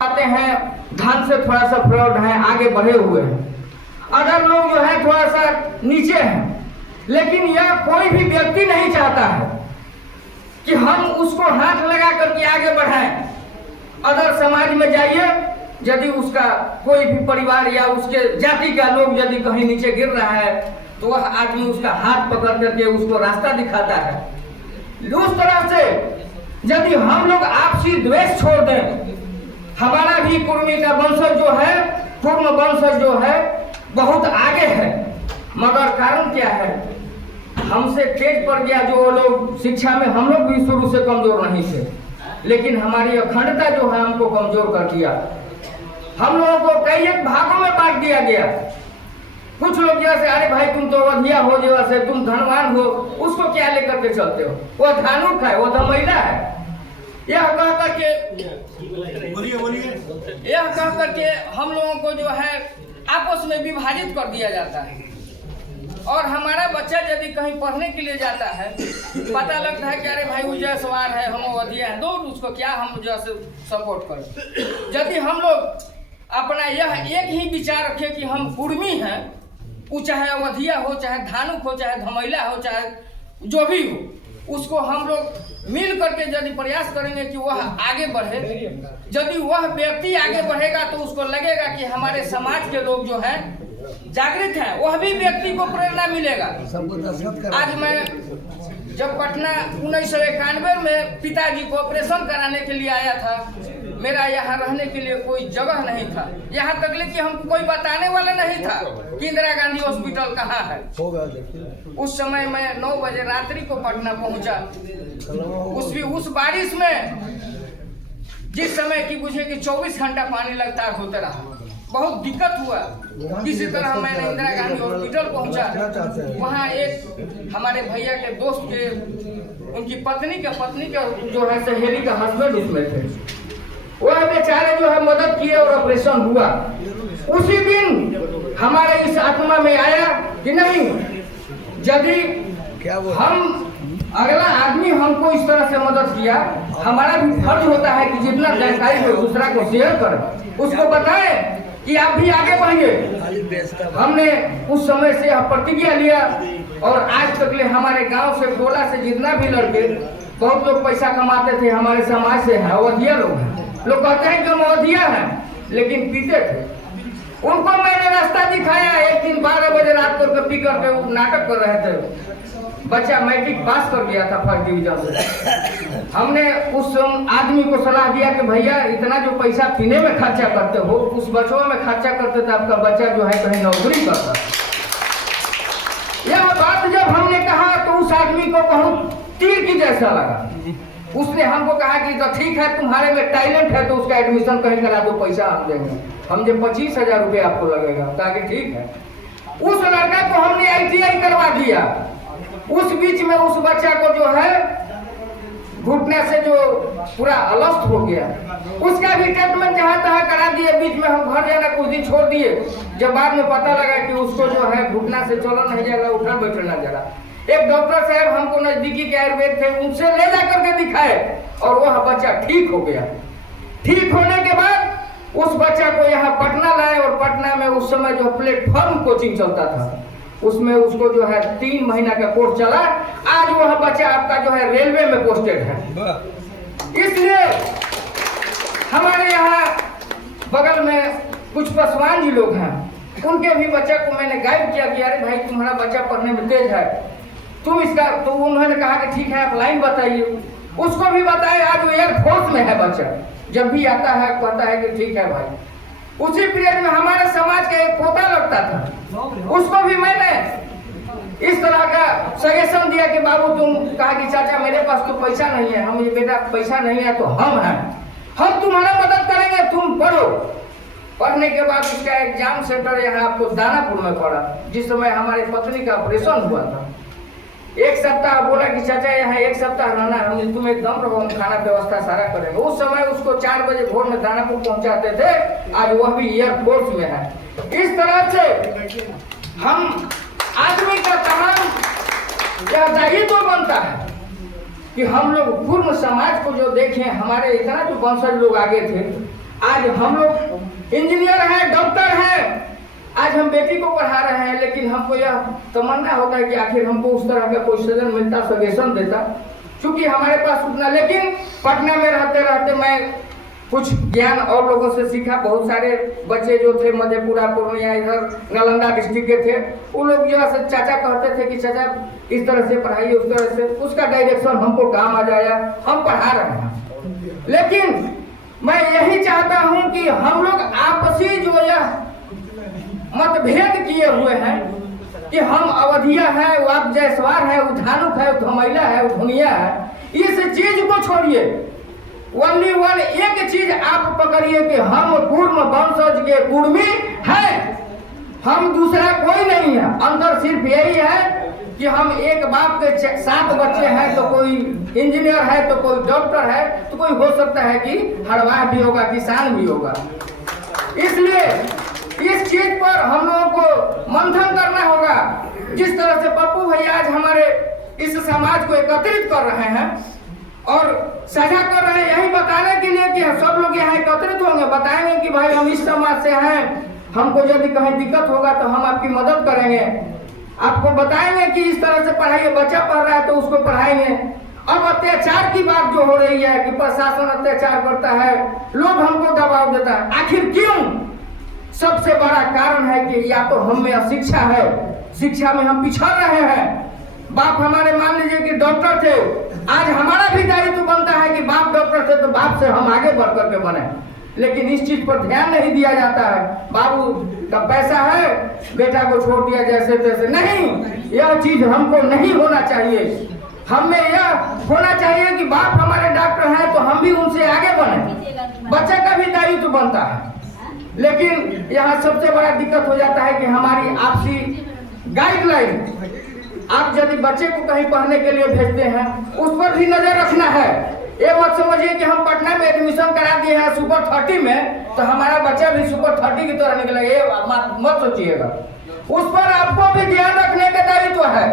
आते हैं धन से थोड़ा सा फ्रॉड है, आगे बढ़े हुए हैं। अदर लोग जो है थोड़ा सा नीचे हैं, लेकिन यह कोई भी व्यक्ति नहीं चाहता है कि हम उसको हाथ लगा करके आगे बढ़ाएं। अदर समाज में जाइए, यदि उसका कोई भी परिवार या उसके जाति का लोग यदि कहीं नीचे गिर रहा है तो वह आदमी उसका हाथ पकड़ करके उसको रास्ता दिखाता है। उस तरह से यदि हम लोग आपसी द्वेष छोड़ दें, हमारा भी कुर्मी का वंशज जो है, कुर्म वंशज जो है बहुत आगे है, मगर कारण क्या है, हमसे तेज पड़ गया जो लोग शिक्षा में। हम लोग भी शुरू से कमजोर नहीं थे, लेकिन हमारी अखंडता जो है हमको कमजोर कर दिया। हम लोगों को कई एक भागों में बांट दिया गया। कुछ लोग जैसे अरे भाई तुम तो वधिया हो, जैसे तुम धनवान हो, उसको क्या लेकर के चलते हो, वह धानुक है, वह धमैला है। यह कह करके यह कह करके हम लोगों को जो है आपस में विभाजित कर दिया जाता है। और हमारा बच्चा यदि कहीं पढ़ने के लिए जाता है, पता लगता है कि अरे भाई वो जयसवार है, हम वधिया है, दो उसको क्या हम जैसे सपोर्ट करें। यदि हम लोग अपना यह एक ही विचार रखें कि हम कुर्मी हैं, वो चाहे वधिया हो, चाहे धानुक हो, चाहे धमैला हो, चाहे जो भी हो, उसको हम लोग मिल करके यदि प्रयास करेंगे कि वह आगे बढ़े, यदि वह व्यक्ति आगे बढ़ेगा तो उसको लगेगा कि हमारे समाज के लोग जो हैं जागृत हैं, वह भी व्यक्ति को प्रेरणा मिलेगा। आज मैं जब पटना 1991 में पिताजी को ऑपरेशन कराने के लिए आया था, मेरा यहाँ रहने के लिए कोई जगह नहीं था, यहाँ तक कि हमको कोई बताने वाला नहीं था कि इंदिरा गांधी हॉस्पिटल कहाँ है। उस समय मैं 9 बजे रात्रि को पटना पहुँचा, उस बारिश में, जिस समय की बुझे कि 24 घंटा पानी लगातार होते रहा, बहुत दिक्कत हुआ। किसी तरह मैंने इंदिरा गांधी हॉस्पिटल पहुंचा। वहाँ एक हमारे भैया के दोस्त के, उनकी पत्नी का जो है सहेली का हस्बैंड उसमें थे, वह बेचारे जो है मदद किए और ऑपरेशन हुआ। उसी दिन हमारे इस आत्मा में आया कि नहीं, यदि हम अगला आदमी हमको इस तरह से मदद किया, हमारा भी फर्ज होता है कि जितना जानकारी है दूसरा को शेयर करें, उसको बताएं कि आप भी आगे बढ़िए। हमने उस समय से प्रतिज्ञा लिया और आज तक ले हमारे गांव से, टोला से जितना भी लड़के, बहुत लोग पैसा कमाते थे हमारे समाज से हैं, अवधिया लोग हैं। लोग कहते हैं कि हम अवधिया हैं, लेकिन पीते थे। उनको मैंने रास्ता दिखाया। एक दिन 12 बजे रात को पी करके नाटक कर रहे थे। बच्चा मैट्रिक पास कर गया था फर्स्ट डिवीजन से। हमने उस आदमी को सलाह दिया कि भैया इतना जो पैसा पीने में खर्चा करते हो, उस बच्चों में खर्चा करते थे, आपका बच्चा जो है कहीं नौकरी करता। यह बात जब हमने कहा तो उस आदमी को बहुत तीर की जैसा लगा। उसने हमको कहा कि तो ठीक है, तुम्हारे में टैलेंट है तो उसका एडमिशन कहीं करा दो, पैसा हम देंगे, हम जो 25,000 रुपये आपको लगेगा। कहा कि ठीक है। उस लड़का को हमने ITI करवा दिया। उस बीच में उस बच्चा को जो है घुटने से जो पूरा अलस्त हो गया, उसका भी ट्रीटमेंट जहाँ तहाँ करा दिए। बीच में हम घर जाना कुछ दिन छोड़ दिए, जब बाद में पता लगा कि उसको जो है घुटना से चला नहीं जा रहा, उठना बैठना जा रहा। एक डॉक्टर साहब हमको नजदीकी के आयुर्वेद थे, उनसे ले जा करके दिखाए और वह बच्चा ठीक हो गया। ठीक होने के बाद उस बच्चा को यहाँ पटना लाए और पटना में उस समय जो प्लेटफॉर्म कोचिंग चलता था, उसमें उसको जो है 3 महीना का कोर्स चला। आज वह बच्चा आपका जो है रेलवे में पोस्टेड है। इसलिए हमारे यहाँ बगल में कुछ पासवान जी लोग हैं, उनके भी बच्चा को मैंने गाइड किया कि अरे भाई तुम्हारा बच्चा पढ़ने में तेज है, तुम इसका, तो उन्होंने कहा कि ठीक है आप लाइन बताइए। उसको भी बताए, आज वो एयरफोर्स में है बच्चा, जब भी आता है कहता है कि ठीक है भाई। उसी पीरियड में हमारे समाज का एक पोता लगता था, उसको भी मैंने इस तरह का सजेशन दिया कि बाबू तुम, कहा कि चाचा मेरे पास तो पैसा नहीं है। हम, ये बेटा पैसा नहीं है तो हम हैं, हम तुम्हारा मदद करेंगे, तुम पढ़ो। पढ़ने के बाद उसका एग्जाम सेंटर यहाँ आपको दानापुर में पड़ा। जिस समय हमारी पत्नी का ऑपरेशन हुआ था, 1 सप्ताह बोला कि चाचा यहाँ 1 सप्ताह रहना, हम तुम एकदम रहो, हम खाना व्यवस्था सारा करेंगे। उस समय उसको 4 बजे भोर में दानापुर पहुंचाते थे, आज वह भी एयरफोर्स में है। इस तरह से हम आदमी का तमाम यह दायित्व बनता है कि हम लोग पूर्ण समाज को जो देखें, हमारे इतना जो वंशज लोग आगे थे, आज हम लोग इंजीनियर हैं, डॉक्टर हैं, आज हम बेटी को पढ़ा रहे हैं, लेकिन हमको यह तमन्ना होता है कि आखिर हमको उस तरह का कोई सजन मिलता, सजेशन देता, क्योंकि हमारे पास उतना। लेकिन पटना में रहते रहते मैं कुछ ज्ञान और लोगों से सीखा। बहुत सारे बच्चे जो थे मधेपुरा, पूर्णिया, इधर नालंदा डिस्ट्रिक्ट के थे, वो लोग जो है चाचा कहते थे कि चाचा इस तरह से पढ़ाइए, उस तरह से, उसका डायरेक्शन हमको काम आ जाए, हम पढ़ा रहे हैं। लेकिन मैं यही चाहता हूं कि हम लोग आपसी जो यह मतभेद किए हुए हैं कि हम अवधिया है, वो आप जायसवाल है, वो धानुक है, वो धमैला है, वो धुनिया है, इस चीज को छोड़िए। ओनली वन एक चीज आप पकड़िए कि हम कूर्म वंशज के कुर्मी हैं, हम दूसरा कोई नहीं है। अंतर सिर्फ यही है कि हम एक बाप के 7 बच्चे हैं, तो कोई इंजीनियर है, तो कोई डॉक्टर है, तो कोई हो सकता है कि हरवाह भी होगा, किसान भी होगा। इसलिए इस चीज पर हम लोगों को मंथन करना होगा। जिस तरह से पप्पू भैया आज हमारे इस समाज को एकत्रित कर रहे हैं और साझा कर रहे हैं, यही बताने के लिए कि सब लोग यहाँ एकत्रित होंगे, बताएंगे कि भाई हम इस समाज से हैं, हमको यदि कहीं दिक्कत होगा तो हम आपकी मदद करेंगे, आपको बताएंगे कि इस तरह से पढ़ाइए, बच्चा पढ़ रहा है तो उसको पढ़ाएंगे। अब अत्याचार की बात जो हो रही है कि प्रशासन अत्याचार करता है, लोग हमको दबाव देता है, आखिर क्यों? सबसे बड़ा कारण है कि या तो हम में अशिक्षा है, शिक्षा में हम पिछड़ रहे हैं। बाप हमारे मान लीजिए कि डॉक्टर थे, आज हमारा भी दायित्व बनता है कि बाप डॉक्टर थे तो बाप से हम आगे बढ़ करके बने, लेकिन इस चीज पर ध्यान नहीं दिया जाता है। बाबू का पैसा है, बेटा को छोड़ दिया जैसे तैसे। नहीं, यह चीज हमको नहीं होना चाहिए। हमें यह होना चाहिए कि बाप हमारे डॉक्टर हैं तो हम भी उनसे आगे बढ़े, बच्चे का भी दायित्व बनता है। लेकिन यहाँ सबसे बड़ा दिक्कत हो जाता है कि हमारी आपसी गाइडलाइन, आप यदि बच्चे को कहीं पढ़ने के लिए भेजते हैं उस पर भी नजर रखना है। ये मत समझिए कि हम पटना में एडमिशन करा दिए हैं सुपर 30 में तो हमारा बच्चा भी सुपर 30 की तरह निकलेगा, ये मत सोचिएगा। उस पर आपको भी ध्यान रखने का दायित्व है,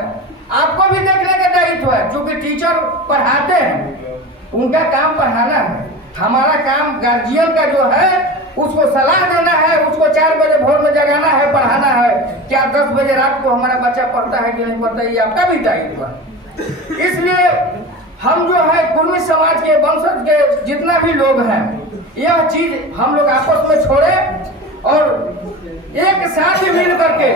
आपको भी देखने का दायित्व है। क्योंकि टीचर पढ़ाते हैं, उनका काम पढ़ाना है, हमारा काम गार्जियन का जो है उसको सलाह देना है, उसको 4 बजे भोर में जगाना है, पढ़ाना है। क्या 10 बजे रात को हमारा बच्चा पढ़ता है कि नहीं पढ़ता है, ये आपका भी दायित्व है। इसलिए हम जो है कुर्मी समाज के वंशज के जितना भी लोग हैं, यह चीज हम लोग आपस में छोड़े और एक साथ मिल करके,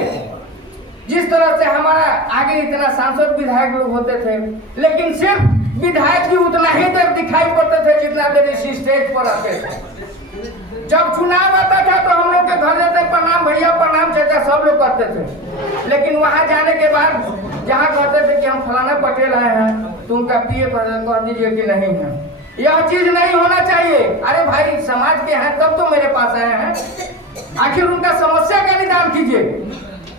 जिस तरह से हमारा आगे इतना सांसद विधायक लोग होते थे, लेकिन सिर्फ विधायक भी उतना ही देर दिखाई पड़ते थे जितना देर इस स्टेज पर आते थे। जब चुनाव आता था तो हम लोग के घर जाते प्रणाम भैया, प्रणाम चाचा, सब लोग करते थे। लेकिन वहां जाने के बाद जहाँ कहते थे कि हम फलाना पटेल आए हैं तो उनका पीए कह दीजिए कि नहीं है, यह चीज नहीं होना चाहिए। अरे भाई समाज के हैं तब तो मेरे पास आए हैं, आखिर उनका समस्या का निदान कीजिए,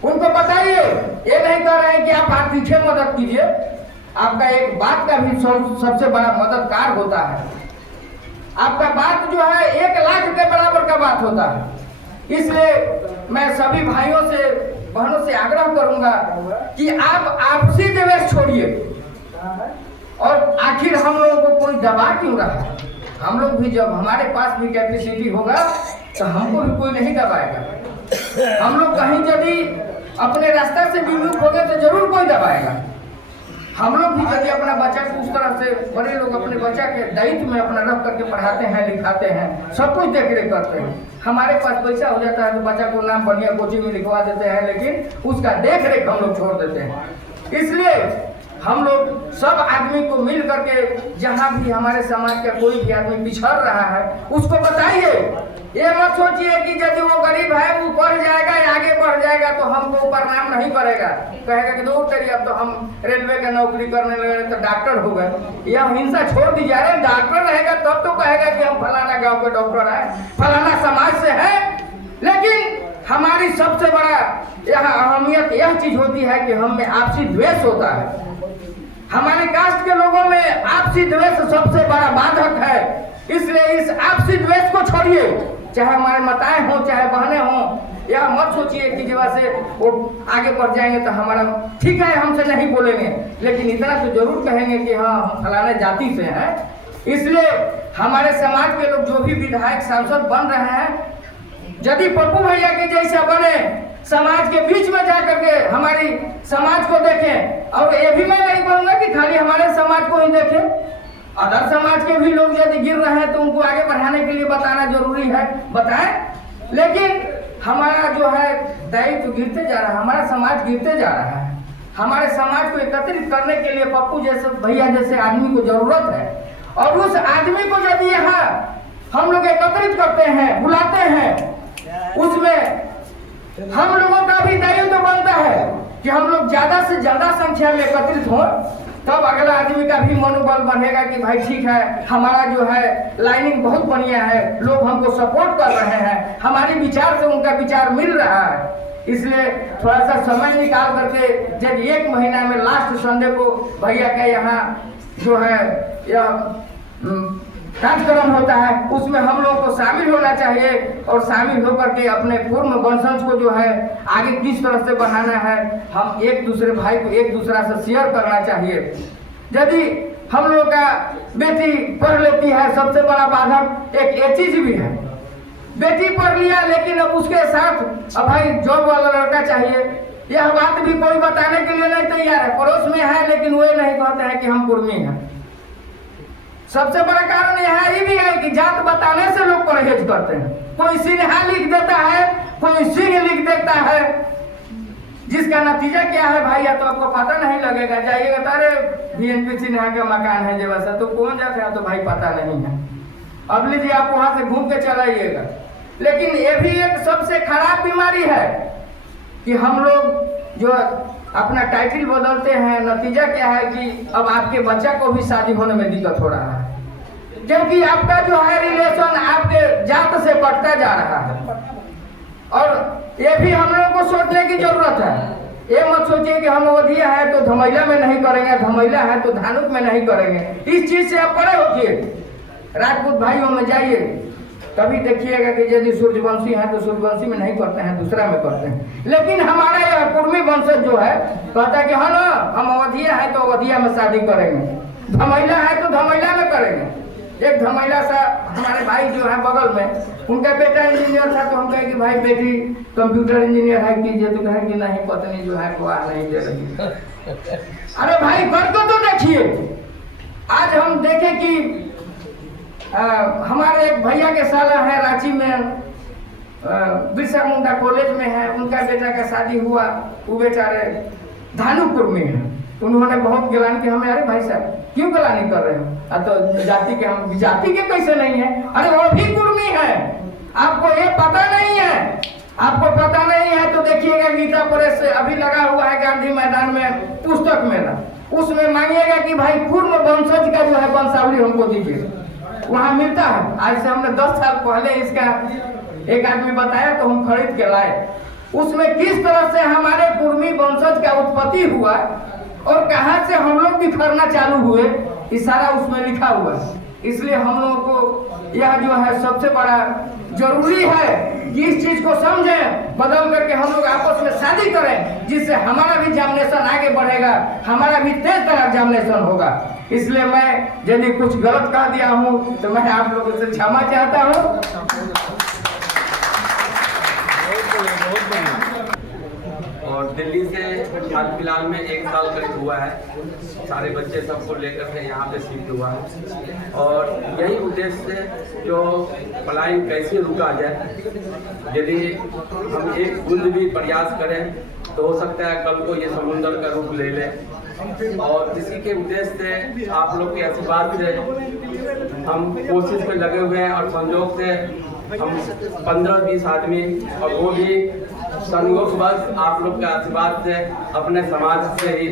उनको बताइए। ये नहीं कह रहे हैं कि आप आर्थिक मदद कीजिए, आपका एक बात का भी सबसे बड़ा मददगार होता है। आपका बात जो है 1 लाख के बराबर का बात होता है। इसलिए मैं सभी भाइयों से, बहनों से आग्रह करूंगा कि आप आपसी द्वेष छोड़िए। और आखिर हम लोगों को कोई दबा क्यों रहा है? हम लोग भी, जब हमारे पास भी कैपेसिटी होगा तो हमको भी कोई नहीं दबाएगा। हम लोग कहीं यदि अपने रास्ते से विमुख हो गए तो जरूर कोई दबाएगा। हम लोग भी यदि अपना बच्चा को उस तरह से, बड़े लोग अपने बच्चा के दायित्व में अपना रख करके पढ़ाते हैं, लिखाते हैं, सब कुछ देख रेख करते हैं। हमारे पास पैसा हो जाता है तो बच्चा को नाम बढ़िया कोचिंग में लिखवा देते हैं, लेकिन उसका देख रेख हम लोग छोड़ देते हैं। इसलिए हम लोग सब आदमी को मिल करके, जहाँ भी हमारे समाज का कोई भी आदमी पिछड़ रहा है उसको बताइए। ये मत सोचिए कि यदि वो गरीब है, वो पढ़ जाएगा या आगे बढ़ जाएगा तो हमको प्रणाम नहीं करेगा, कहेगा कि दो तेरी अब तो हम रेलवे का नौकरी करने लगे तो डॉक्टर हो गए। यह हिंसा छोड़ दीजिए। अरे डॉक्टर रहेगा तब तो कहेगा कि हम फलाना गांव के डॉक्टर है, फलाना समाज से है। लेकिन हमारी सबसे बड़ा यहाँ अहमियत यह चीज होती है कि हम में आपसी द्वेष होता है। हमारे कास्ट के लोगों में आपसी द्वेष सबसे बड़ा बाधक है। इसलिए इस आपसी द्वेष को छोड़िए, चाहे हमारे माताएं हों, चाहे बहनें हों। या मत सोचिए कि जब से वो आगे बढ़ जाएंगे तो हमारा ठीक है, हमसे नहीं बोलेंगे, लेकिन इतना तो जरूर कहेंगे कि हाँ हम फलाने जाति से हैं, इसलिए हमारे समाज के लोग जो भी विधायक सांसद बन रहे हैं, यदि पप्पू भैया के जैसा बने, समाज के बीच में जाकर के हमारी समाज को देखें। और ये भी मैं नहीं कहूँगा कि खाली हमारे समाज को ही देखें, अदर समाज के भी लोग यदि गिर रहे हैं तो उनको आगे बढ़ाने के लिए बताना जरूरी है, बताएं। लेकिन हमारा जो है दायित्व गिरते जा रहा है, हमारा समाज गिरते जा रहा है। हमारे समाज को एकत्रित करने के लिए पप्पू जैसे भैया जैसे आदमी को जरूरत है, और उस आदमी को यदि यहाँ हम लोग एकत्रित करते हैं, बुलाते हैं, उसमें हम लोगों का भी दायित्व बनता है कि हम लोग ज्यादा से ज्यादा संख्या में एकत्रित हों, तब अगला आदमी का भी मनोबल बढ़ेगा कि भाई ठीक है, हमारा जो है लाइनिंग बहुत बढ़िया है, लोग हमको सपोर्ट कर रहे हैं, हमारे विचार से उनका विचार मिल रहा है। इसलिए थोड़ा सा समय निकाल करके जब 1 महीना में लास्ट संडे को भैया का यहाँ जो है यह कार्यक्रम होता है, उसमें हम लोगों को शामिल होना चाहिए, और शामिल होकर के अपने पूर्ण वंशज को जो है आगे किस तरह से बढ़ाना है, हम एक दूसरे भाई को एक दूसरा से शेयर करना चाहिए। यदि हम लोग का बेटी पढ़ लेती है, सबसे बड़ा बाधक एक ये चीज भी है, बेटी पढ़ लिया लेकिन अब उसके साथ अब भाई जॉब वाला लड़का चाहिए, यह बात भी कोई बताने के लिए नहीं तैयार है। पड़ोस में है लेकिन वो नहीं कहते हैं कि हम कुर्मी हैं। सबसे बड़ा कारण यह ये भी है कि जात बताने से लोग परहेज करते हैं। कोई सिन्हा लिख देता है, कोई सिंह लिख देता है, जिसका नतीजा क्या है भाई, या तो आपको पता नहीं लगेगा, जाइएगा तारे बीएनपी सिन्हा का मकान है जैसा, तो कौन जाता है तो भाई पता नहीं है। अब लीजिए आप वहां से घूम के चलाइएगा। लेकिन ये भी एक सबसे खराब बीमारी है कि हम लोग जो अपना टाइटल बदलते हैं, नतीजा क्या है कि अब आपके बच्चा को भी शादी होने में दिक्कत हो रहा है, क्योंकि आपका जो है रिलेशन आपके जात से बढ़ता जा रहा है। और ये भी हम लोग को सोचने की जरूरत है। ये मत सोचिए कि हम अवधिया है तो धमैला में नहीं करेंगे, धमैला है तो धानुक में नहीं करेंगे। इस चीज से आप परे होइए, राजपूत भाइयों में जाइए, कभी देखिएगा कि यदि सूर्यवंशी है तो सूर्यवंशी में नहीं करते हैं, दूसरा में करते हैं। लेकिन हमारा यह कुर्मी वंशज जो है कहता है कि हाँ ना, हम अवधिया है तो अवधिया में शादी करेंगे, धमैला है तो धमैला में करेंगे। एक धमैला सा हमारे भाई जो है बगल में, उनका बेटा इंजीनियर था, तो हम कहे कि भाई बेटी कंप्यूटर इंजीनियर है कीजिए, तो कहे कि नहीं, पत्नी जो है गवाह नहीं दे रही। अरे भाई करके तो देखिए। आज हम देखें कि हमारे एक भैया के साला है रांची में, बिरसा मुंडा कॉलेज में है, उनका बेटा का शादी हुआ, वो बेचारे धानुपुर में है। उन्होंने बहुत गिलानी की हमें, अरे भाई साहब क्यों गिलानी कर रहे हो, तो जाति के हम जाति के कैसे नहीं है, अरे वो भी कुर्मी है, आपको ये पता नहीं है। आपको पता नहीं है तो देखिएगा गीता प्रेस से अभी लगा हुआ है गांधी मैदान में पुस्तक मेला, उसमें मांगिएगा कि भाई पूर्ण वंशज का जो है वंशावली हमको दीजिए, वहाँ मिलता है। आज से हमने 10 साल पहले इसका एक आदमी बताया तो हम खरीद के लाए। उसमें किस तरह से हमारे कुर्मी वंशज का उत्पत्ति हुआ और कहाँ से हम लोग बिखरना चालू हुए, ये सारा उसमें लिखा हुआ है। इसलिए हम लोगों को यह जो है सबसे बड़ा जरूरी है कि इस चीज को समझें, बदल करके हम लोग आपस में शादी करें, जिससे हमारा भी एग्जामिनेशन आगे बढ़ेगा, हमारा भी तेज तरह एग्जामिनेशन होगा। इसलिए मैं यदि कुछ गलत कह दिया हूँ तो मैं आप लोगों से क्षमा चाहता हूँ। और दिल्ली से हाल फिलहाल में 1 साल करीब हुआ है, सारे बच्चे सबको लेकर के यहाँ पे शिफ्ट हुआ है, और यही उद्देश्य से जो पलायन कैसे रुका जाए, यदि हम एक बूंद भी प्रयास करें तो हो सकता है कल को ये समुद्र का रूप ले ले। और इसी के उद्देश्य से आप लोग के आशीर्वाद से हम कोशिश में लगे हुए हैं, और संयोग से हम 15-20 आदमी, और वो भी संयोगवश आप लोग के आशीर्वाद से अपने समाज से ही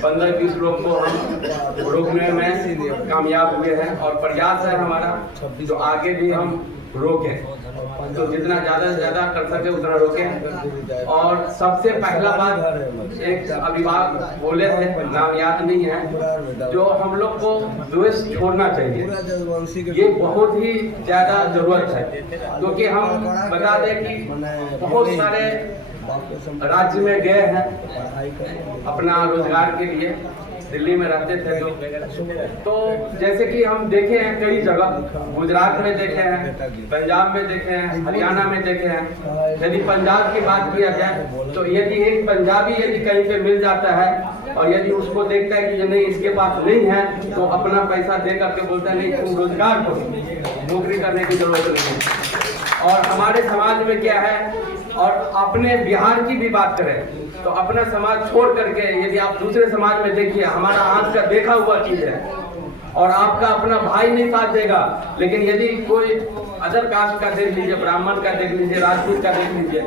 15-20 लोग को हम रोकने में कामयाब हुए हैं, और प्रयास है हमारा जो आगे भी हम रोकें, तो जितना ज़्यादा से ज़्यादा कर सके उतना रोकें। और सबसे पहला बात, एक अभिभावक बोले थे, नाम याद नहीं है, जो हम लोग को द्वेष छोड़ना चाहिए, ये बहुत ही ज़्यादा ज़रूरत है। क्योंकि हम बता दें कि बहुत सारे राज्य में गए हैं अपना रोजगार के लिए, दिल्ली में रहते थे तो जैसे कि हम देखे हैं कई जगह, गुजरात में देखे हैं, पंजाब में देखे हैं, हरियाणा में देखे हैं। यदि पंजाब की बात किया जाए तो यदि एक पंजाबी यदि कहीं पे मिल जाता है और यदि उसको देखता है कि ये नहीं इसके पास नहीं है तो अपना पैसा दे करके बोलता है नहीं तुम रोजगार करो, नौकरी करने की जरूरत नहीं है। और हमारे समाज में क्या है, और अपने बिहार की भी बात करें तो अपना समाज छोड़ करके यदि आप दूसरे समाज में देखिए, हमारा आज का देखा हुआ चीज है और आपका अपना भाई नहीं साथ देगा, लेकिन यदि कोई अदर कास्ट का देख लीजिए, ब्राह्मण का देख लीजिए, राजपूत का देख लीजिए,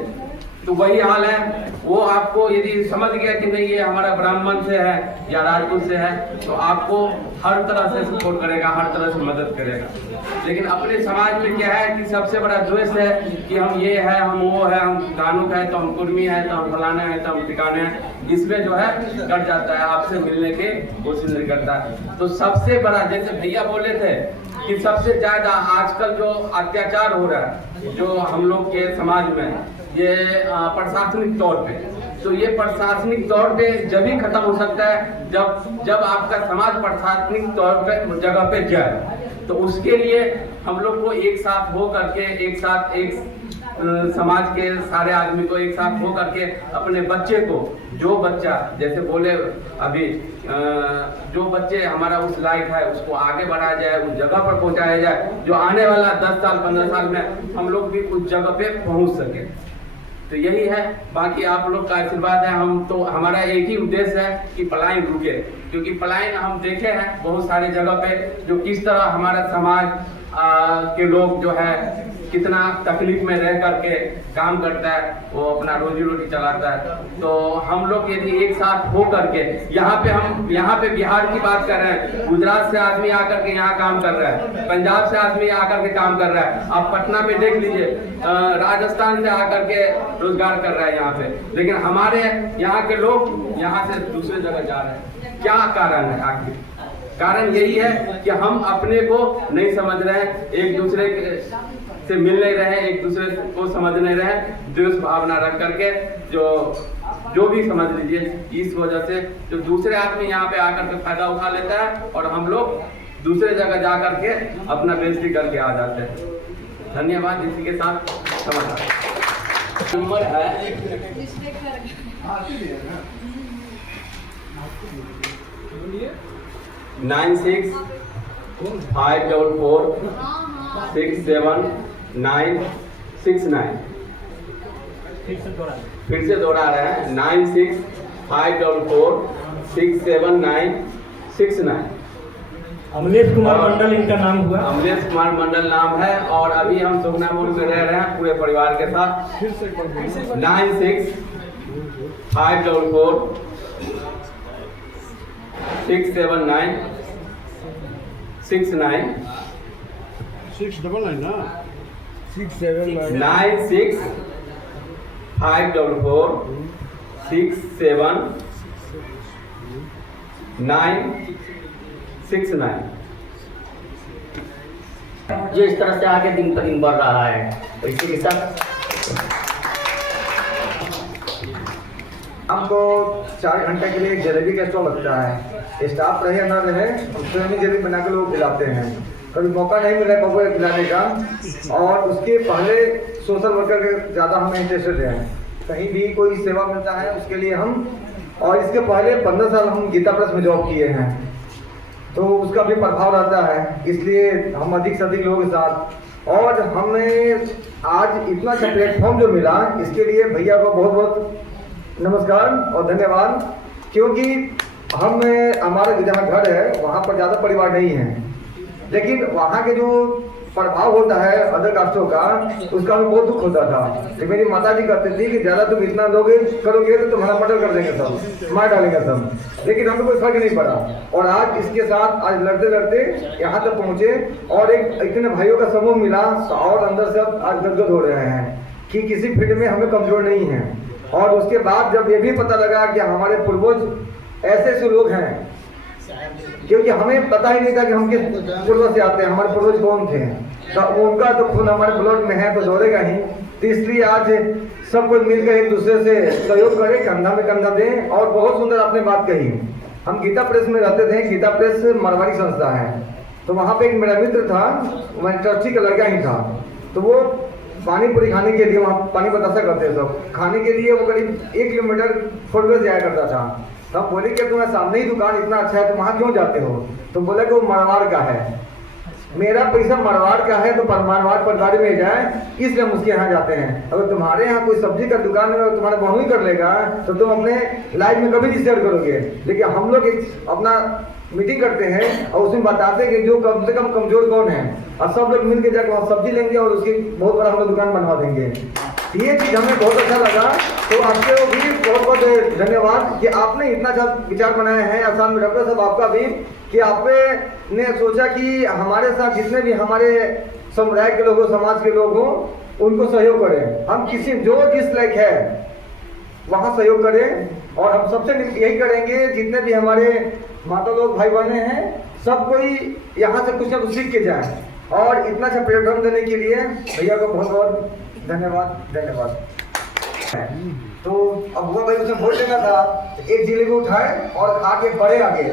तो वही हाल है। वो आपको यदि समझ गया कि नहीं ये हमारा ब्राह्मण से है या राजपूत से है तो आपको हर तरह से सपोर्ट करेगा, हर तरह से मदद करेगा। लेकिन अपने समाज में क्या है कि सबसे बड़ा द्वेष है कि हम ये है, हम वो है, हम कानूक है तो हम कुर्मी है तो हम फलाना है तो हम ठिकाने हैं, इसमें जो है कट जाता है, आपसे मिलने की कोशिश नहीं करता। तो सबसे बड़ा, जैसे भैया बोले थे कि सबसे ज्यादा आजकल जो अत्याचार हो रहा है जो हम लोग के समाज में, ये प्रशासनिक तौर पे, तो ये प्रशासनिक तौर पे जब ही खत्म हो सकता है जब आपका समाज प्रशासनिक तौर पे जगह पे जाए। तो उसके लिए हम लोग को एक साथ हो करके, एक समाज के सारे आदमी को एक साथ हो करके अपने बच्चे को, जो बच्चा जैसे बोले अभी जो बच्चे हमारा उस लायक है उसको आगे बढ़ाया जाए, उस जगह पर पहुंचाया जाए जो आने वाला 10 साल 15 साल में हम लोग भी उस जगह पे पहुंच सके। तो यही है, बाकी आप लोग का आशीर्वाद है। हम तो हमारा एक ही उद्देश्य है कि पलायन रुके, क्योंकि पलायन हम देखे हैं बहुत सारे जगह पे जो किस तरह हमारा समाज के लोग जो है कितना तकलीफ में रह करके काम करता है, वो अपना रोजी रोटी चलाता है। तो हम लोग यदि एक साथ हो करके यहाँ पे बिहार की बात कर रहे हैं, गुजरात से आदमी आकर के यहाँ काम कर रहा है, पंजाब से आदमी आकर के काम कर रहा है, आप पटना में देख लीजिए, राजस्थान से आकर के रोजगार कर रहा है यहाँ पे, लेकिन हमारे यहाँ के लोग यहाँ से दूसरे जगह जा रहे हैं। क्या कारण है? आखिर कारण यही है कि हम अपने को नहीं समझ रहे हैं, एक दूसरे से मिल नहीं रहे, एक दूसरे को समझ नहीं रहे, द्वेष भावना रख करके जो भी समझ लीजिए, इस वजह से जो दूसरे आदमी यहाँ पे आकर के फायदा उठा लेता है और हम लोग दूसरे जगह जा करके अपना बेइज्जती करके आ जाते हैं। धन्यवाद। इसी के साथ समाधान नंबर है 9654467969। फिर से दोहरा रहे हैं 9654467969। अमलेश कुमार मंडल इनका नाम हुआ। अमलेश कुमार मंडल नाम है और अभी हम सुगनापुर में रह रहे हैं पूरे परिवार के साथ। 9654467969 699 ना 9654467969। जो इस तरह से आगे दिन पर दिन बढ़ रहा है, तो इसी के साथ हमको 4 घंटे के लिए एक जलेबी का स्टॉल लगता है। स्टाफ रहे ना रहे, हम स्वयं ही जलेबी बना के लोग खिलाते हैं। कभी मौका नहीं मिला बबुआ खिलाने का, और उसके पहले सोशल वर्कर के ज़्यादा हमें इंटरेस्टेड हैं। कहीं भी कोई सेवा मिलता है उसके लिए हम, और इसके पहले 15 साल हम गीता प्रेस में जॉब किए हैं, तो उसका भी प्रभाव रहता है। इसलिए हम अधिक से अधिक लोगों के साथ, और हमें आज इतना अच्छा प्लेटफॉर्म जो मिला, इसके लिए भैया को बहुत बहुत नमस्कार और धन्यवाद। क्योंकि हमारे जहाँ घर है वहाँ पर ज़्यादा परिवार नहीं है, लेकिन वहाँ के जो प्रभाव होता है अदर कास्टों का, उसका हमें बहुत दुख होता था। कि मेरी माता जी कहती थी कि ज़्यादा तुम इतना लोगे करोगे तो तुम्हारा मर्डर कर देंगे, सब मार डालेंगे सब, लेकिन हमें कोई फर्क नहीं पड़ा। और आज इसके साथ आज लड़ते लड़ते यहाँ तक पहुँचे, और एक इतने भाइयों का समूह मिला, और अंदर से आज गदगद हो रहे हैं कि किसी फील्ड में हमें कमजोर नहीं है। और उसके बाद जब ये भी पता लगा कि हमारे पूर्वज ऐसे लोग हैं, क्योंकि हमें पता ही नहीं था कि हम किस पूर्वज से आते हैं, हमारे पूर्वज कौन थे, तो उनका तो खून हमारे ब्लड में है, तो दौड़ेगा ही। तो इसलिए आज सब कोई मिलकर एक दूसरे से सहयोग करें, कंधा में कंधा दें। और बहुत सुंदर आपने बात कही, हम गीता प्रेस में रहते थे। गीता प्रेस मारवाड़ी संस्था है, तो वहाँ पे एक मेरा मित्र था, मैं ट्रस्टी का लड़का ही था। तो वो पानी पूरी खाने के लिए वहाँ पानी बतासा करते सब खाने के लिए वो करीब 1 किलोमीटर फोरवेज जाया करता था। तब बोले कि तुम्हारे सामने ही दुकान इतना अच्छा है, तुम वहाँ क्यों जाते हो? तो बोला कि वो मारवाड़ का है, मेरा पैसा मारवाड़ का है, तो मारवाड़ परिवार में जाए, इसलिए हम उसके यहाँ जाते हैं। अगर तुम्हारे यहाँ कोई सब्जी का दुकान में तुम्हारा बहू ही कर लेगा तो तुम अपने लाइफ में कभी नहीं शेयर करोगे। लेकिन हम लोग एक अपना मीटिंग करते हैं और उसमें बताते हैं कि जो कम से कम कमजोर कौन है, और सब लोग मिलकर जाकर वहाँ सब्जी लेंगे और उसकी बहुत बड़ा हम लोग दुकान बनवा देंगे। ये चीज़ हमें बहुत अच्छा लगा। तो आपको भी बहुत बहुत धन्यवाद कि आपने इतना अच्छा विचार बनाया है। आसान में डॉक्टर साहब आपका भी कि आपने सोचा कि हमारे साथ जितने भी हमारे समुदाय के लोग हो, समाज के लोग हों, उनको सहयोग करें। हम किसी जो जिस लायक है वहाँ सहयोग करें, और हम सबसे यही करेंगे जितने भी हमारे माता लोग भाई बहने हैं, सब कोई यहाँ से कुछ ना कुछ सीख के जाए। और इतना अच्छा प्लेटफॉर्म देने के लिए भैया को बहुत बहुत धन्यवाद। तो अब हुआ भाई उसे वोट देना था, एक जलेबी उठाए और खा के बड़े आगे,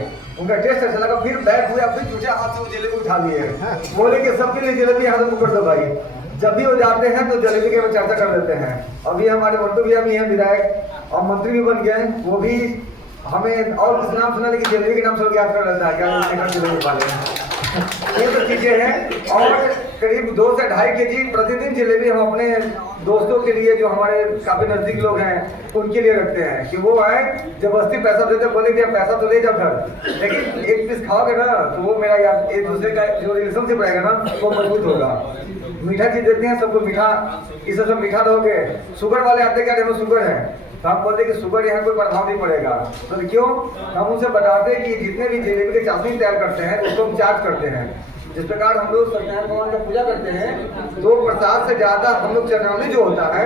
उनका टेस्ट अच्छा लगा, फिर बैग हुए, फिर दूसरे हाथ से वो जलेबी उठा लिए, बोले कि सबके लिए जलेबी यहाँ से पकड़ दो भाई। जब भी वो जाते हैं तो जलेबी के चर्चा कर लेते हैं। अभी हमारे मंटू भैया भी हैं, विधायक और मंत्री भी बन गए, वो भी हमें और कुछ नाम सुना, लेकिन जलेबी के नाम सब याद कर लेता है, क्या जलेबी वाले ये तो चीजें हैं। और करीब 2 से 2.5 केजी प्रतिदिन जलेबी हम अपने दोस्तों के लिए, जो हमारे काफी नजदीक लोग हैं, उनके लिए रखते हैं कि वो आए, जबरदस्ती पैसा देते, बोले कि पैसा तो ले जाओ घर, लेकिन एक पीस खाओगे ना तो वो मेरा याद एक दूसरे का जो रिलेशनशिप रहेगा ना वो मजबूत होगा। मीठा चीज देते हैं सबको, मीठा इसे सब मीठा दोगे। शुगर वाले आते क्या देखो शुगर है, तो हम बोलते कि शुगर यहाँ कोई प्रभाव नहीं पड़ेगा। तो क्यों? हम उनसे बताते कि जितने भी जलेबी के चाशनी तैयार करते हैं उसको हम चार्ज करते हैं। जिस प्रकार हम लोग सत्यनारायण भगवान का पूजा करते हैं तो प्रसाद से ज्यादा हम लोग चरणावली जो होता है,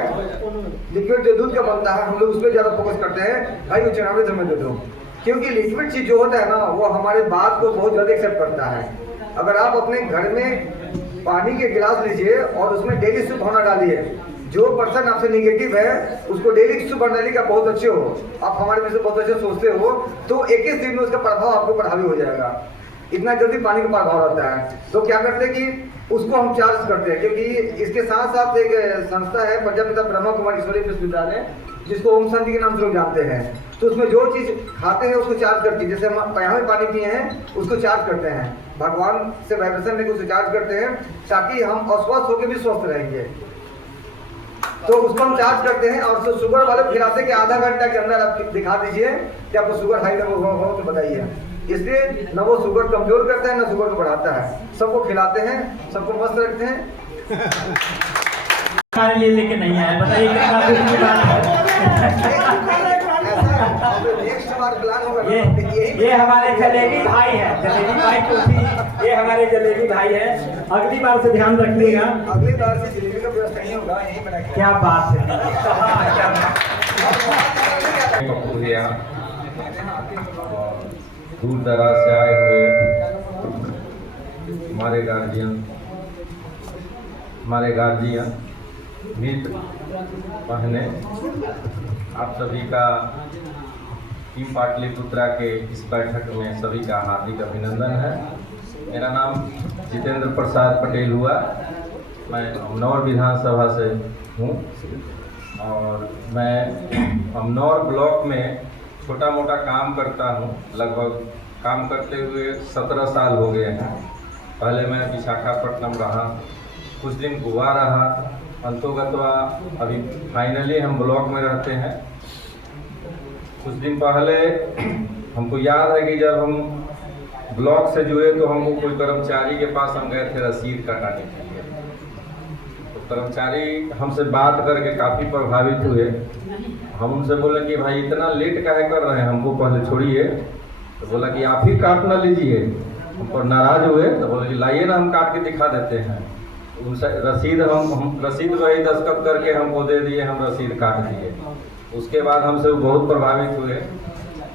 लिक्विड जो दूध का बनता है, हम लोग उस पर ज्यादा फोकस करते हैं, भाई वो चरणावली हमें दे दो। क्योंकि लिक्विड चीज जो होता है ना वो हमारे बात को बहुत जल्दी एक्सेप्ट करता है। अगर आप अपने घर में पानी के गिलास लीजिए और उसमें डेली सूप होना डालिए, जो पर्सन आपसे निगेटिव है उसको डेली सूप डालिए का बहुत अच्छे हो, आप हमारे में से बहुत अच्छे सोचते हो, तो 21 दिन में उसका प्रभाव आपको प्रभावी हो जाएगा। इतना जल्दी पानी का प्रभाव रहता है। तो क्या करते हैं कि उसको हम चार्ज करते हैं, क्योंकि इसके साथ साथ एक संस्था है प्रजापिता ब्रह्मा कुमारी ईश्वरीय विश्वविद्यालय, जिसको ओम शांति के नाम से लोग जानते हैं। तो उसमें जो चीज खाते हैं उसको चार्ज करती है, जैसे हम यहाँ पानी पिए हैं उसको चार्ज करते हैं, भगवान से वाइब्रेशन लेकर उसको चार्ज करते हैं, ताकि हम अस्वस्थ होकर भी स्वस्थ रहेंगे। तो उसको हम चार्ज करते हैं और शुगर वाले को खिलाते हैं कि आधा घंटा के अंदर आप दिखा दीजिए कि आपको शुगर हाई लेवल हो तो बताइए। इसलिए न वो शुगर कमजोर करता है न शुगर को बढ़ाता है, सबको खिलाते हैं, सबको मस्त रखते हैं। हमारे लिए लेके नहीं आया, बताइए कितना दुख की बात है। ये हमारे जलेबी भाई है, जलेबी भाई तो ये हमारे जलेबी भाई है। अगली बार से ध्यान रखिएगा, अगली बार से जलेबी का व्यवस्था नहीं होगा, यही बना के। क्या बात है। दूर दराज से आए हुए हमारे गार्जियन मित्र बहने, आप सभी का टीम पाटलिपुत्रा के इस बैठक में सभी का हार्दिक अभिनंदन है। मेरा नाम जितेंद्र प्रसाद पटेल हुआ, मैं अमनौर विधानसभा से हूँ और मैं अमनौर ब्लॉक में छोटा मोटा काम करता हूँ। लगभग काम करते हुए 17 साल हो गए हैं। पहले मैं विशाखापट्टनम रहा, कुछ दिन गोवा रहा, अंतोगत्वा अभी फाइनली हम ब्लॉक में रहते हैं। कुछ दिन पहले हमको याद है कि जब हम ब्लॉक से जुड़े तो हमको कोई कर्मचारी के पास हम गए थे रसीद कटाने के लिए। तो कर्मचारी हमसे बात करके काफ़ी प्रभावित हुए। हम उनसे बोले कि भाई इतना लेट काहे कर रहे हैं, हमको पहले छोड़िए। तो बोला कि आप ही काट ना लीजिए। हम पर नाराज हुए तो बोले कि लाइए ना, हम काट के दिखा देते हैं। उनसे रसीद हम रसीद वही दस्तखत करके हमको दे दिए, हम रसीद काट दिए। उसके बाद हमसे बहुत प्रभावित हुए,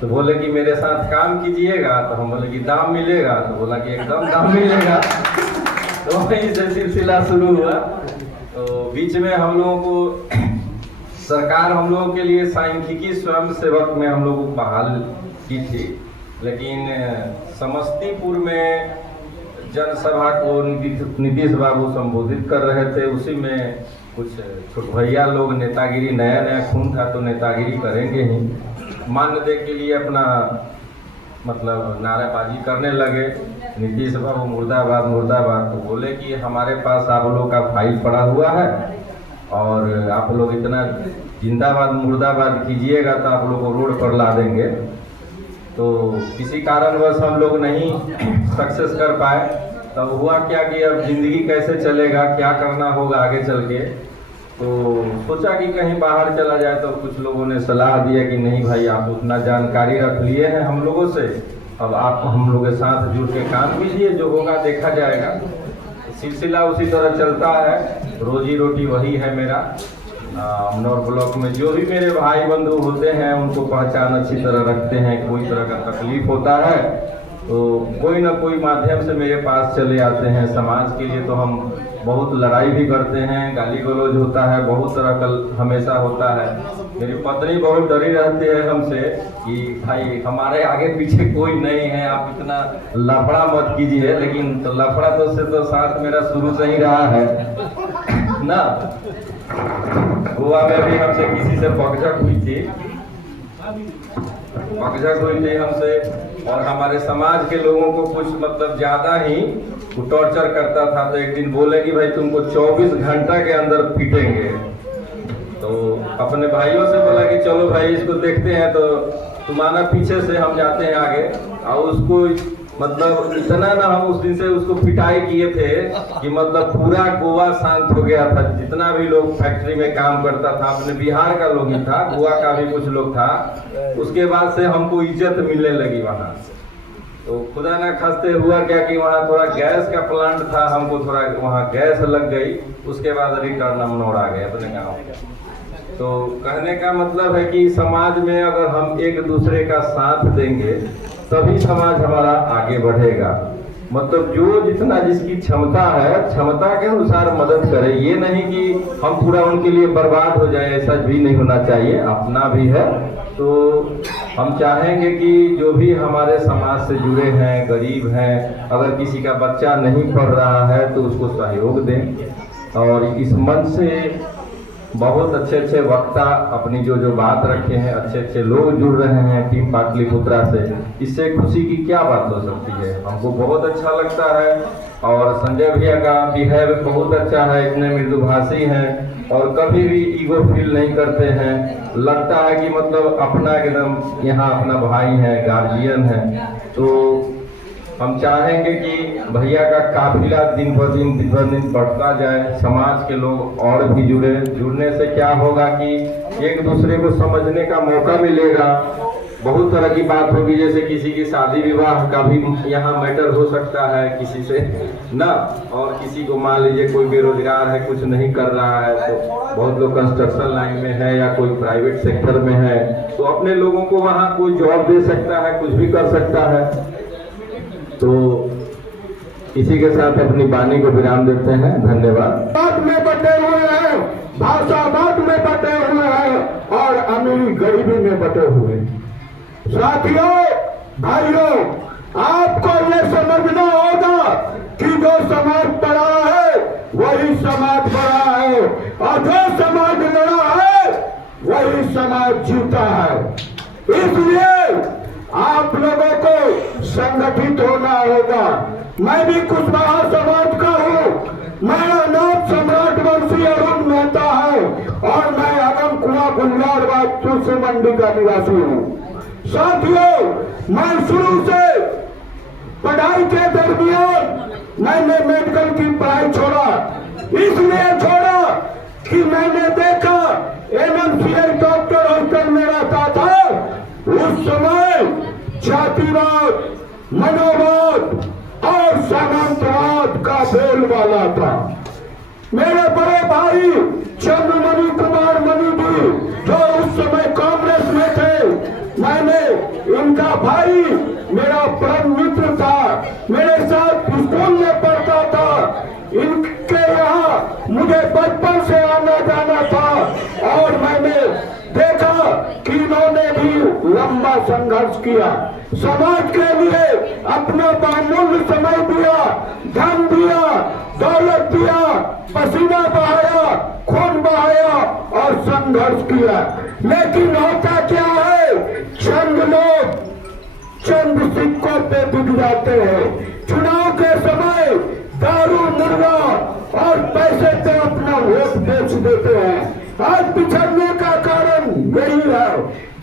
तो बोले कि मेरे साथ काम कीजिएगा। तो हम बोले कि दाम मिलेगा, तो बोला कि एकदम दाम मिलेगा। तो वहीं से सिलसिला शुरू हुआ। तो बीच में हम लोगों को सरकार हम लोगों के लिए सांख्यिकी स्वयं सेवक में हम लोगों को बहाल की थी। लेकिन समस्तीपुर में जनसभा को नीतीश बाबू संबोधित कर रहे थे, उसी में कुछ छोट भैया लोग नेतागिरी, नया नया खून था तो नेतागिरी करेंगे ही, मान्यता के लिए अपना मतलब नारेबाजी करने लगे। नीतीश बाबू मुर्दाबाद मुर्दाबाद, तो बोले कि हमारे पास आप लोग का फाइल पड़ा हुआ है और आप लोग इतना जिंदाबाद मुर्दाबाद कीजिएगा तो आप लोग को रोड पर ला देंगे। तो किसी कारणवश हम लोग नहीं सक्सेस कर पाए। तब हुआ क्या कि अब ज़िंदगी कैसे चलेगा, क्या करना होगा आगे चल के, तो सोचा कि कहीं बाहर चला जाए। तो कुछ लोगों ने सलाह दिया कि नहीं भाई, आप उतना जानकारी रख लिए हैं हम लोगों से, अब आप हम लोगों के साथ जुड़ के काम कीजिए, जो होगा देखा जाएगा। सिलसिला उसी तरह चलता है, रोजी रोटी वही है मेरा। अमनौर ब्लॉक में जो भी मेरे भाई बंधु होते हैं उनको पहचान अच्छी तरह रखते हैं। कोई तरह का तकलीफ होता है तो कोई ना कोई माध्यम से मेरे पास चले आते हैं। समाज के लिए तो हम बहुत लड़ाई भी करते हैं, गाली गलौज होता है, बहुत तरह का हमेशा होता है। मेरी पत्नी बहुत डरी रहती है हमसे कि भाई हमारे आगे पीछे कोई नहीं है, आप इतना लफड़ा मत कीजिए। लेकिन तो लफड़ा तो से तो साथ मेरा शुरू से ही रहा है ना। गोवा में भी हमसे किसी से पगझक हुई थी हमसे, और हमारे समाज के लोगों को कुछ मतलब ज़्यादा ही वो टॉर्चर करता था। तो एक दिन बोले कि भाई तुमको 24 घंटा के अंदर पीटेंगे। तो अपने भाइयों से बोला कि चलो भाई इसको देखते हैं। तो तुम्हारा पीछे से हम जाते हैं आगे, और उसको मतलब इतना ना हम उस दिन से उसको पिटाई किए थे कि मतलब पूरा गोवा शांत हो गया था। जितना भी लोग फैक्ट्री में काम करता था, अपने बिहार का लोग ही था, गोवा का भी कुछ लोग था। उसके बाद से हमको इज्जत मिलने लगी वहाँ। तो खुदा ना खास्ते हुआ क्या कि वहाँ थोड़ा गैस का प्लांट था, हमको थोड़ा वहाँ गैस लग गई। उसके बाद रिटर्न अमनौर आ गए अपने गाँव। तो कहने का मतलब है कि समाज में अगर हम एक दूसरे का साथ देंगे तभी समाज हमारा आगे बढ़ेगा। मतलब जो जितना जिसकी क्षमता है, क्षमता के अनुसार मदद करे। ये नहीं कि हम पूरा उनके लिए बर्बाद हो जाए, ऐसा भी नहीं होना चाहिए। अपना भी है तो हम चाहेंगे कि जो भी हमारे समाज से जुड़े हैं, गरीब हैं, अगर किसी का बच्चा नहीं पढ़ रहा है तो उसको सहयोग दें। और इस मंच से बहुत अच्छे अच्छे वक्ता अपनी जो बात रखे हैं, अच्छे अच्छे लोग जुड़ रहे हैं टीम पाटलिपुत्रा से। इससे खुशी की क्या बात हो सकती है। हमको बहुत अच्छा लगता है। और संजय भैया का बिहेव बहुत अच्छा है, इतने मृदुभाषी हैं और कभी भी ईगो फील नहीं करते हैं। लगता है कि मतलब अपना एकदम यहाँ अपना भाई है, गार्जियन है। तो हम चाहेंगे कि भैया का काफिला दिन ब दिन बढ़ता जाए, समाज के लोग और भी जुड़ने से क्या होगा कि एक दूसरे को समझने का मौका मिलेगा। बहुत तरह की बात होगी, जैसे किसी की शादी विवाह का भी यहाँ मैटर हो सकता है किसी से ना। और किसी को मान लीजिए कोई बेरोजगार है, कुछ नहीं कर रहा है, तो बहुत लोग कंस्ट्रक्शन लाइन में है या कोई प्राइवेट सेक्टर में है, तो अपने लोगों को वहाँ कोई जॉब दे सकता है, कुछ भी कर सकता है। तो इसी के साथ अपनी वाणी को विराम देते हैं। धन्यवाद। बात में बटे हुए हैं, भाषावाद में बटे हुए हैं और अमीरी गरीबी में बटे हुए हैं। साथियों, भाइयों, आपको ये समझना होगा कि जो समाज पड़ा है वही समाज बड़ा है, और जो समाज लड़ा है वही समाज जीता है। इसलिए आप लोगों को संगठित होना होगा। मैं भी कुशवाहा समाज का हूँ। मेरा नाम सम्राट वंशी अरुण मेहता है और मैं अगम कुआ गुलजारबाद तुलसी मंडी का निवासी हूँ। साथियों, मैं शुरू से पढ़ाई के दरमियान मैंने मेडिकल की पढ़ाई छोड़ा। इसलिए छोड़ा कि मैंने देखा MMCH डॉक्टर हॉस्टल में रहता था। उस समय जातिवाद, मनोवाद और सामंतवाद का बोलबाला था। मेरे बड़े भाई चंद्रमणि कुमार मणि जी, जो उस समय कांग्रेस में थे, मैंने इनका भाई मेरा परम मित्र था, मेरे साथ स्कूल में पढ़ता था। इनके यहाँ मुझे बचपन से आना जाना था और मैंने देखा कि इन्होंने भी लंबा संघर्ष किया, समाज के लिए अपना बहुमूल्य समय दिया, धन दिया, दौलत दिया, पसीना बहाया, खून बहाया और संघर्ष किया। लेकिन होता क्या है, चंद लोग चंद सिक्कों पे बिक जाते हैं। चुनाव के समय दारू, मुर्गा और पैसे पे अपना वोट बेच देते हैं। आज पिछड़ने का कारण यही है।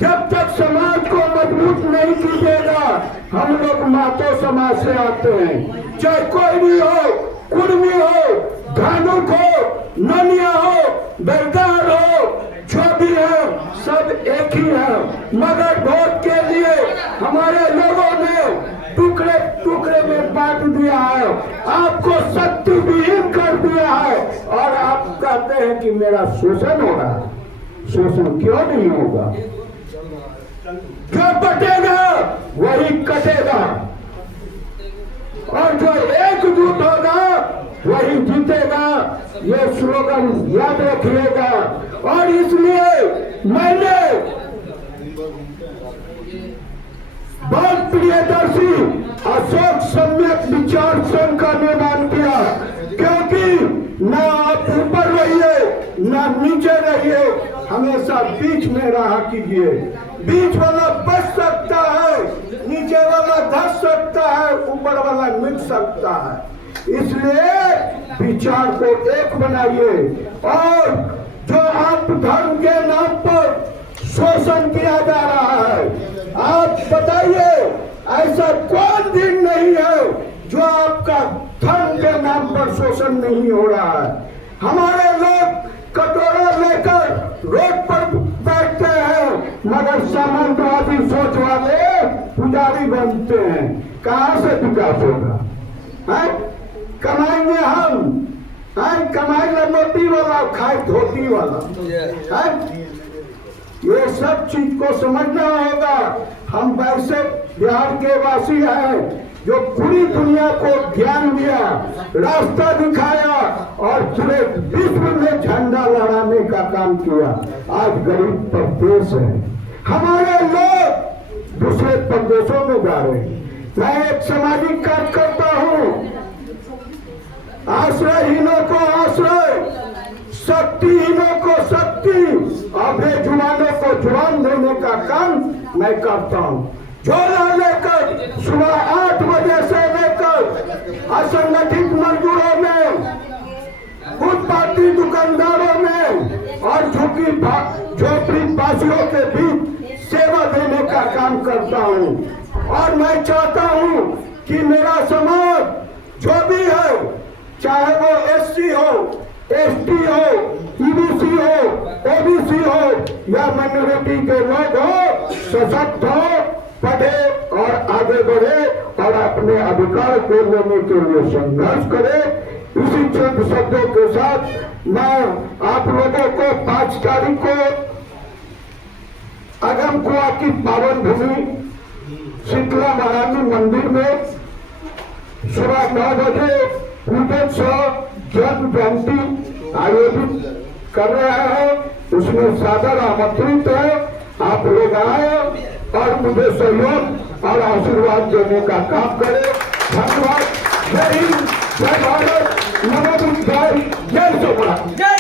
जब तक समाज को मजबूत नहीं कीजिएगा, हम लोग मातो समाज से आते हैं, चाहे कोई भी हो, कुर्मी हो, धानुक हो, ननिया हो, बेलदार हो, जो भी है सब एक ही है। मगर वोट के लिए हमारे लोगों ने टुकड़े टुकड़े में बांट दिया है, आपको शक्ति विहीन कर दिया है और आप कहते हैं कि मेरा शोषण हो रहा है। शोषण क्यों नहीं होगा? जो बटेगा वही कटेगा और जो एकजुट होगा वही जीतेगा। ये स्लोगन याद रखिएगा। और इसलिए मैंने बहुत प्रियदर्शी अशोक सम्यक विचार संघ का निर्माण किया, क्योंकि न आप ऊपर रहिए न नीचे रहिए, हमेशा बीच में रहा कीजिए। बीच वाला बच सकता है, नीचे वाला धस सकता है, ऊपर वाला मिट सकता है। इसलिए विचार को एक बनाइए। और जो आप धर्म के नाम पर शोषण किया जा रहा है, आप बताइए ऐसा कोई दिन नहीं है जो आपका धर्म के नाम पर शोषण नहीं हो रहा है। हमारे लोग कटोरा लेकर रोड पर बैठते हैं, मगर सामंतवादी सोच वाले पुजारी बनते हैं। कहाँ से विकास होगा? कमाएंगे हम, कमाएंगे मोती वाला, खाए धोती वाला। ये सब चीज को समझना होगा। हम वैसे बिहार के वासी हैं जो पूरी दुनिया को ज्ञान दिया, रास्ता दिखाया और पूरे विश्व में झंडा लहराने का काम किया। आज गरीब प्रदेश है, हमारे लोग दूसरे प्रदेशों में जा रहे हैं। मैं एक सामाजिक कार्य करता हूँ, आश्रयहीनों को आश्रय, शक्तिहीनों को शक्ति और बेजुबानों को जुबान देने का काम मैं करता हूँ। झोला लेकर सुबह 8 बजे से लेकर असंगठित मजदूरों में, फुटपाथी दुकानदारों में और झोपड़ी वासियों के बीच सेवा देने का काम करता हूँ। और मैं चाहता हूँ कि मेरा समाज जो भी है, चाहे वो SC हो, ST हो, EBC हो, OBC हो या माइनॉरिटी के लोग हो, सशक्त हो, पढ़े और आगे बढ़े और अपने अधिकार को लेने के लिए संघर्ष करे। इसी चंद शब्दों के साथ मैं आप लोगों को 5 तारीख को अगमकुआ की पावन भूमि शीतला महारानी मंदिर में सुबह 9 बजे पूजन सह जन्म जयंती आयोजित कर रहे हैं। उसमें सादर आमंत्रित है, आप लोग आए और मुझे सहयोग और आशीर्वाद देने का काम करें। धन्यवाद। जय हिंद, जय भारत, नमो बुद्धाय, जय सोमनाथ।